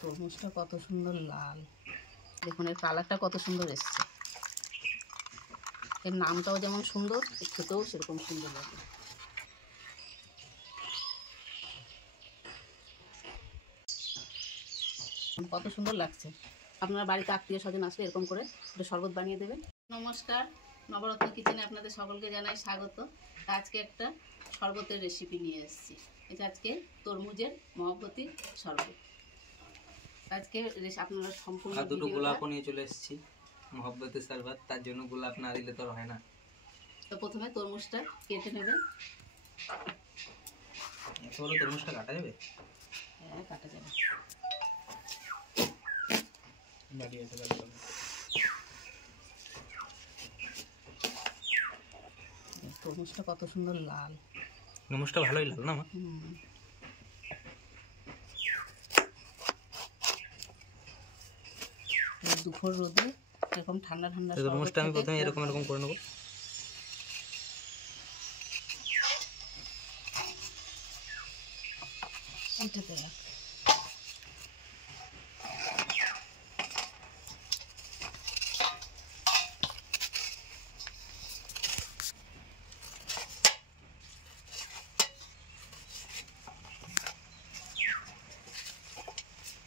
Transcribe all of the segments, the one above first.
তরমুজটা কত সুন্দর লাল, দেখুন এর কালারটা কত সুন্দর এসছে। এর নামটাও যেমন সুন্দর, খেতেও সেরকম সুন্দর লাগে। কত সুন্দর লাগছে। আপনার বাড়িতে আত্মীয় স্বজন আসলে এরকম করে একটু শরবত বানিয়ে দেবেন। নমস্কার, নবরত্ন কিচেনে আপনাদের সকলকে জানাই স্বাগত। আজকে একটা শরবতের রেসিপি নিয়ে এসেছি। এটা আজকে তরমুজের মহব্বতী শরবত। আজকে আপনারা সম্পূর্ণ দুটো গোলাপও নিয়ে চলে এসেছি মহব্বতী শরবত। তার জন্য গোলাপ না দিলে তো হয় না। তো প্রথমে তরমুজটা কেটে নেবেন। তরমুজটা কাটা যাবে? হ্যাঁ, কাটা যাবে। তরমুজটা কত সুন্দর লাল। তরমুজটা ভালোই লাল না? দুপুর রোদে এরকম ঠান্ডা ঠান্ডা তরমুজটা আমি প্রথমে এরকম করে নেবো। এটাতে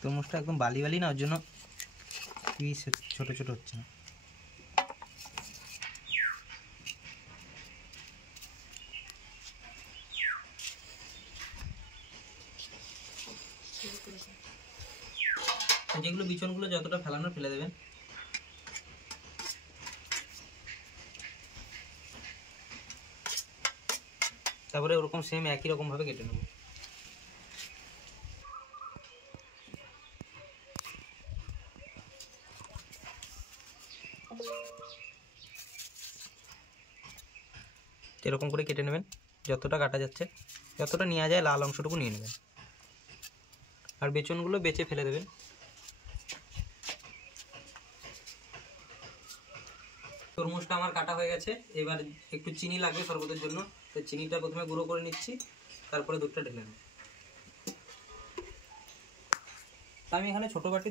তরমুজটা একদম বালি বালি না, ওর জন্য পিস ছোট ছোট হচ্ছে না। যেগুলো বিচনগুলো যতটা ফেলানো ফেলে দেবেন। তারপরে ওরকম সেম একই রকম ভাবে কেটে নেব। এরকম করে কেটে নেবেন, যতটা কাটা যাচ্ছে, যতটা নেওয়া যায় লাল অংশটুকু নিয়ে নেবেন, আর বেচনগুলো বেছে ফেলে দেবেন। তরমুজটা আমার কাটা হয়ে গেছে। এবার একটু চিনি লাগবে শরবতের জন্য, তো চিনিটা প্রথমে গুঁড়ো করে নিচ্ছি, তারপরে দুধটা ঢেলে নেব। আমি এখানে ছোট বাটি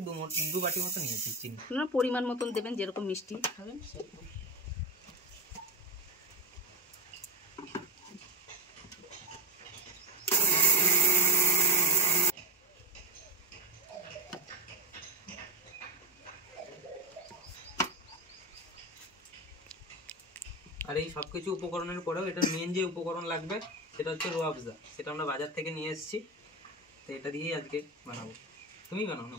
দু বাটি মতো নিয়েছি চিনি। আপনারা পরিমাণ মতন দেবেন, যেরকম মিষ্টি খাবেন সেরকম। আর এই সব কিছু উপকরণের পরেও এটা মেন যে উপকরণ লাগবে সেটা হচ্ছে রুয়াবজা। সেটা আমরা বাজার থেকে নিয়ে এসেছি, তো এটা দিয়েই আজকে বানাবো। তুমি বানাও না?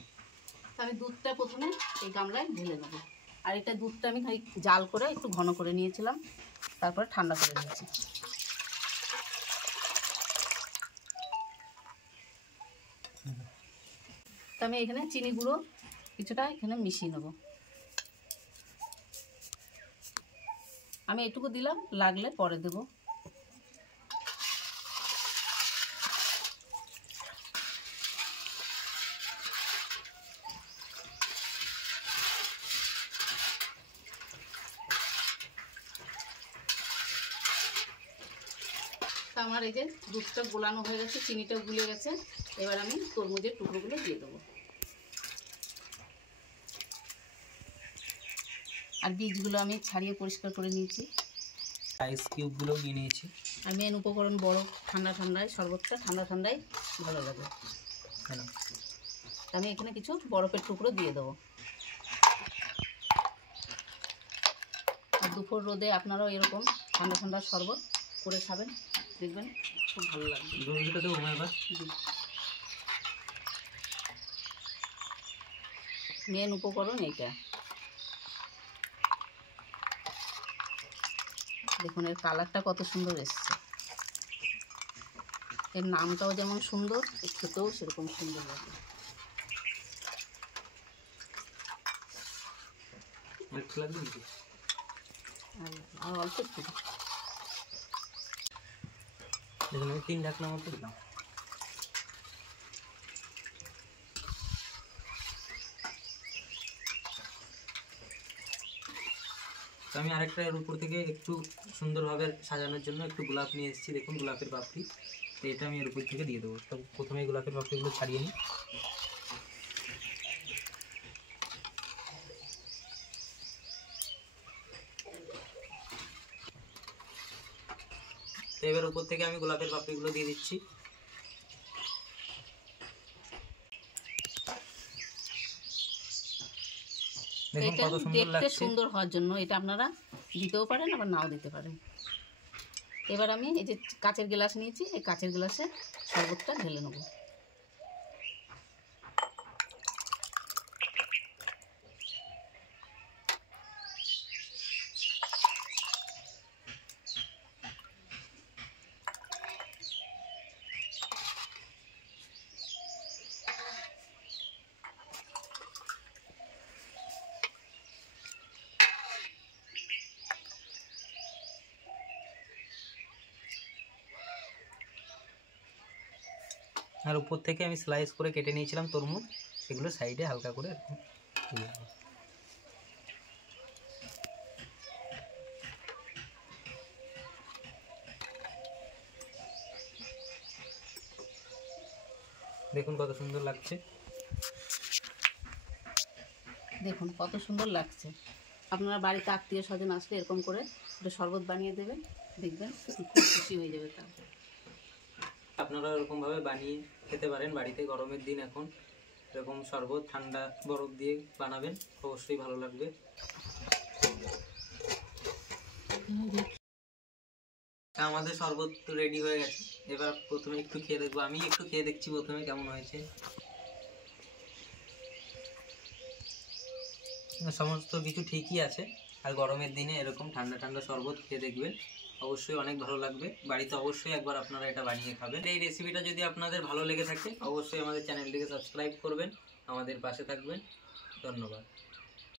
আমি দুধটা প্রথমে এই গামলায় ঢেলে নেবো। আর এটা দুধটা আমি জাল করে একটু ঘন করে নিয়েছিলাম, তারপরে ঠান্ডা করে নিয়েছি। তো আমি এখানে চিনি গুঁড়ো কিছুটা এখানে মিশিয়ে নেবো। আমি এটুকু দিলাম, লাগলে পরে দেবো। আমার এই যে দুধটা গোলানো হয়ে গেছে, চিনিটা গুলে গেছে। এবার আমি তরমুজের টুকরোগুলো দিয়ে দেবো। আর বীজগুলো আমি ছাড়িয়ে পরিষ্কার করে নিয়েছি। আইস কিউবগুলোও নিয়ে নিয়েছি। আর মেন উপকরণ বরফ। ঠান্ডায় শরবতটা ঠান্ডায় ভালো লাগে। আমি এখানে কিছু বরফের টুকরো দিয়ে দেবো। আর দুপুর রোদে আপনারাও এরকম ঠান্ডা শরবত করে খাবেন, দেখবেন খুব ভালো লাগবে। মেন উপকরণ এইটা। দেখুন এর কালারটা কত সুন্দর এসছে। এর নামটাও যেমন সুন্দর, খেতেও সেরকম সুন্দর লাগে। আর অল্প একটু দেখুন আমি 3 ঢাকনা মতো দিলাম। তো আমি আরেকটা এর উপর থেকে একটু সুন্দরভাবে সাজানোর জন্য একটু গোলাপ নিয়ে এসেছি। দেখুন গোলাপের পাপড়ি, তো এটা আমি এর উপর থেকে দিয়ে দেবো। তো প্রথমে গোলাপের পাপড়িগুলো ছাড়িয়ে নিই। তো এবার উপর থেকে আমি গোলাপের পাপড়িগুলো দিয়ে দিচ্ছি। দেখুন এটা কত সুন্দর দেখতে লাগছে। সুন্দর হওয়ার জন্য এটা আপনারা দিতেও পারেন আবার নাও দিতে পারেন। এবার আমি এই যে কাচের গ্লাস নিয়েছি, এই কাচের গ্লাসে শরবতটা ঢেলে নেব। আর উপর থেকে আমি স্লাইস করে কেটে নিয়েছিলাম তরমুজ, সেগুলো সাইডে হালকা করে এরকম দিয়ে দেবো। দেখুন কত সুন্দর লাগছে। দেখুন কত সুন্দর লাগছে। আপনারা বাড়িতে আত্মীয় স্বজন আসলে এরকম করে একটা শরবত বানিয়ে দেবেন, দেখবেন খুব খুশি হয়ে যাবে। তারপর আপনারা এরকমভাবে বানিয়ে খেতে পারেন বাড়িতে, গরমের দিন এখন এরকম শরবত ঠান্ডা বরফ দিয়ে বানাবেন, অবশ্যই ভালো লাগবে। আমাদের শরবত তো রেডি হয়ে গেছে। এবার প্রথমে একটু খেয়ে দেখবো, আমি একটু খেয়ে দেখছি প্রথমে কেমন হয়েছে। সমস্ত কিছু ঠিকই আছে। আর গরমের দিনে এরকম ঠান্ডা ঠান্ডা শরবত খেয়ে দেখবেন, অবশ্যই অনেক ভালো লাগবে। বাড়িতে অবশ্যই একবার আপনারা এটা বানিয়ে খাবেন। এই রেসিপিটা যদি আপনাদের ভালো লেগে থাকে অবশ্যই আমাদের চ্যানেলটিকে সাবস্ক্রাইব করবেন, আমাদের পাশে থাকবেন। ধন্যবাদ।